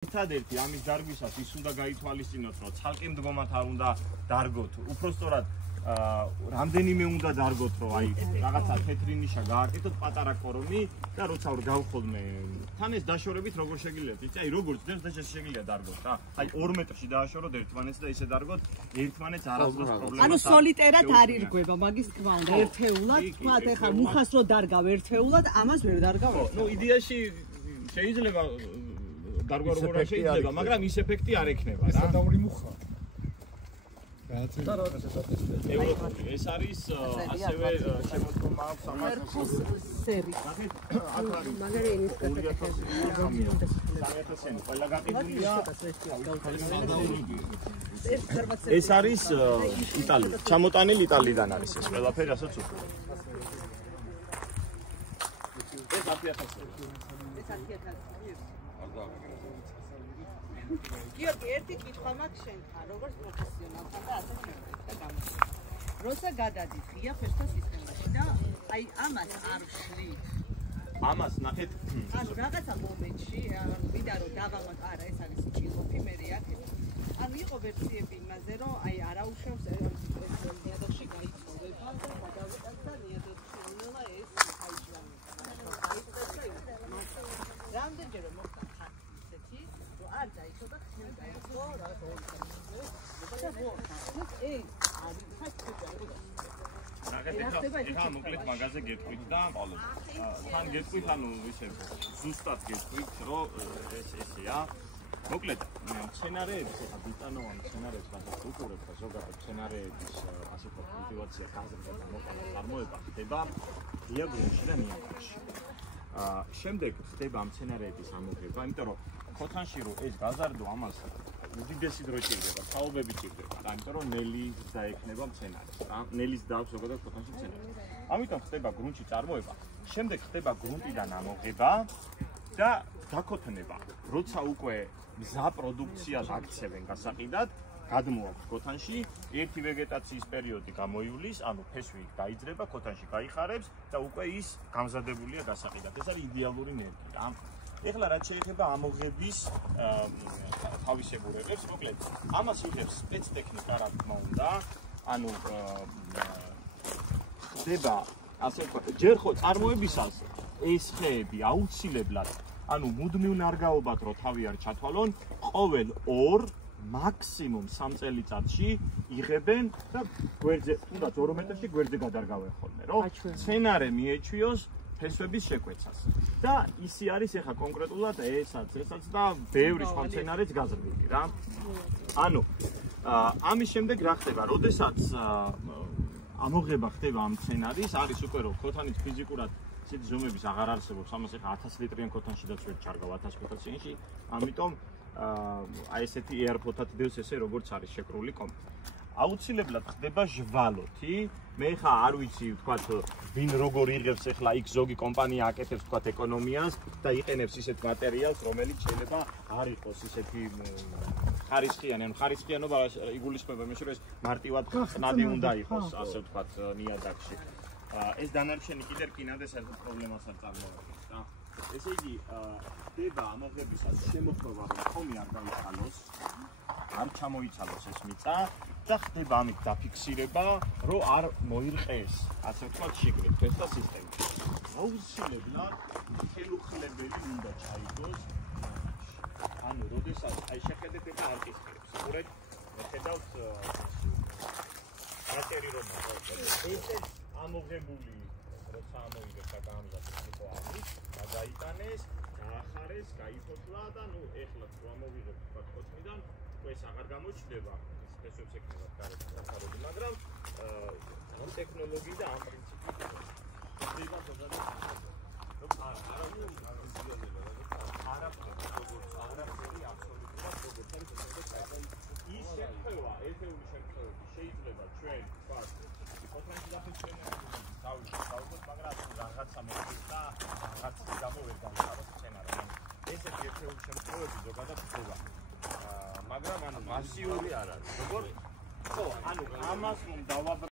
ერთადერთი ამის დარგვისას ის უნდა გაითვალისწინოთ, რომ ცალკე მდგომად არ უნდა დარგოთ. უпростоრად რამდენიმე უნდა დარგოთ, რომ აი რაღაცა თეთრი ნიშა გააკეთოთ პატარა კორომი და როცა გავხოდმე თან ეს დაშორებით როგორ შეგიძლიათ? იცი, აი როგორც დევს და შეგიძლია დარგოთ რა. აი 2 მეტრში დააშოროთ ერთმანეთს და ისე დარგოთ, ერთმანეთს არასდროს პრობლემას. ანუ სოლიტერად არ ირგვება, მაგის თქმა უნდა. ერთეულად, თქვათ ეხლა მუხას რო დარგავ ერთეულად, ამას ვერ დარგავ. ნუ იდეაში შეიძლება დარგვა როგორ არ შეიძლება, მაგრამ ის ეფექტი არ ექნება რა. სადაური მუხა. ეს არის ასევე შემოდგომა აქვს ამას სერი. მაგარინის გადაკეთება. ყველა გაყიდულია. ეს არის იტალია. ჩამოტანილი იტალიიდან არის ეს ყველაფერი ასაც უკვე. ეს 1000. გიორგი, ერთი კითხვა მაქვს შენთან, როგორც პროფესიონალთან და ასე შემდეგ და გამოდი. როცა გადადის ღია ფერთა სისტემაში და აი ამას არ ვშლით. ამას ნახეთ. ანუ რაღაცა მომენტში, ვიდა რომ დავამატ, არა, ეს არის ჭილოფი, მე რეაქეთ. ანუ იყო ვერსიები იმაზე, რომ აი არაუშავს ნიადაგში გაიწოვება და გადავიტანთ და ნიადაგში უნდა ეს აიჭრა. რამდენჯერ მოხდა ისეთი არ დაიწყო და ხშირად დაიწყო რაღაც ორი ეხლა მოკლედ მაგაზე გეტყვით და თან გეტყვით, ანუ ისე ზუსტად გეტყვით, რომ ესეა. მოკლედ მცენარეების ეხლა ბიტანოვანი მცენარეების რასაც უყურებთ და ზოგადად მცენარეების ასე ვთქვათ კულტივაცია, გაზრდა და მოყავა წარმოება ხდება ღია გუნდში და ნიადაგში. შემდეგ ხდება მცენარეების ამოღება, იმიტომ რომ ქოთანში რომ ეს გაზარდო ამას უდიდესი დრო ჭირდება, თაობები ჭირდება, იმიტომ რომ ნელი დაექნება მცენარეს, რა. ნელის დააქვს ზოგადად ქოთანში მცენარე. ამიტომ ხდება გრუნტში წარმოება, შემდეგ ხდება გრუნტიდან ამოღება და გაქოთნება. როცა უკვე მზა პროდუქციას აქცევენ გასაყიდად, გადმოაქვს ქოთანში, ერთი ვეგეტაციის პერიოდი გამოივლის, ანუ ფესვი დაიძრება, ქოთანში გაიხარებს და უკვე ის გამზადებულია გასაყიდად. ეს არის იდეალური ნერგი, რა. ეხლა რაც შეეხება ამოღების თავისებურებებს, მოკლედ, ამას იღებს სპეცტექნიკა, რა თქმა უნდა, ანუ ხდება, ასე ვთქვათ, ჯერ ხო წარმოებისას ეს ხეები აუცილებლად, ანუ მუდმივ ნარგაობად რო თავი არ ჩათვალონ, ყოველ 2 მაქსიმუმ 3 წელიწადში იღებენ და გვერდზე, თუნდაც 2 მეტრში გვერდზე გადარგავენ ხოლმე, რომ მცენარე მიეჩვიოს ფესვების შეკვეცას. და ისი არის ეხა კონკრეტულად ესაც და ბევრი სხვა მცენარეც გაზრდილი რა. ანუ ამის შემდეგ რა ხდება, როდესაც ამოღება ხდება ამ მცენარის, არის უკვე რომ ქოთანით ფიზიკურად ცით ზომების აღარ არსებობს, ამას ეხა 1000 ლიტრიან ქოთანშიდაც ვერ ჩარგავ 1000 ქოთანში, ამიტომ აი ესეთი ეარფოთად დევს ესე როგორც არის შეკრული კომპლექტი. აუცილებლად ხდება ჟვალოთი. მე ხა არ ვიცი, ვთქვათ, ვინ როგორ იღებს ეხლა იქ ზოგი კომპანია აკეთებს, ვთქვათ, ეკონომიას და იყენებს ისეთ მატერიალს, რომელიც შეიძლება არ იყოს ისეთი ხარისხიანი, ანუ ხარისხიანობა იგულისხმება იმაში, რომ ეს მარტივად ხნადი უნდა იყოს, ასე ვთქვათ, ნიადაგში. ეს დანარჩენი კიდე რკინადეს ერთ პრობლემას არ წარმოადგენს, რა. ესე იგი, ხდება ამოღებისას შემოხმება, რომ ხომი არ დაიცალოს, არ ჩამოიცალოს ეს მიწა და ხდება ამით დაფიქსირება, რომ არ მოირყეს, ასე ვთქვათ, შიგნით ფესვთა სისტემაში. აუცილებლად ხელუხლებელი უნდა ჩაიგოს. ანუ, როდესაც აი შეხედეთ ეხლა არკისტრებს, უყურეთ, ხედავთ რატერი რომ ეს ამოღებული როცა ამოიღეს და გაამზადეს იყო ამის, გადაიტანეს, გაახარეს, გაიფოთლა და ნუ ეხლა თუ ამოვიღებ თქვა ქოთნიდან, ეს აღარ გამოჩნდება, ფესვებს ეკნებათ გარეთ, მაგრამ ამ ტექნოლოგიით და ამ პრინციპით ხდება ზოგადად. რომ არაფერი აბსოლუტურად როგორც არის ის შეფერვა, ერთეული შეფერვები შეიძლება ჩვენ ვთქვათ, ქოთანში დაფიქსირება დავუშვათ, მაგრამ რაღაცა მოხდეს და რაღაც გამო ვერ გამხაროს მცენარე. ესეთი ერთეული შემთხვევები ზოგადად ხდება. მაგრამ ანუ მასიური არ არის. როგორ? ხო, ანუ ამას რომ დავაბრუნოთ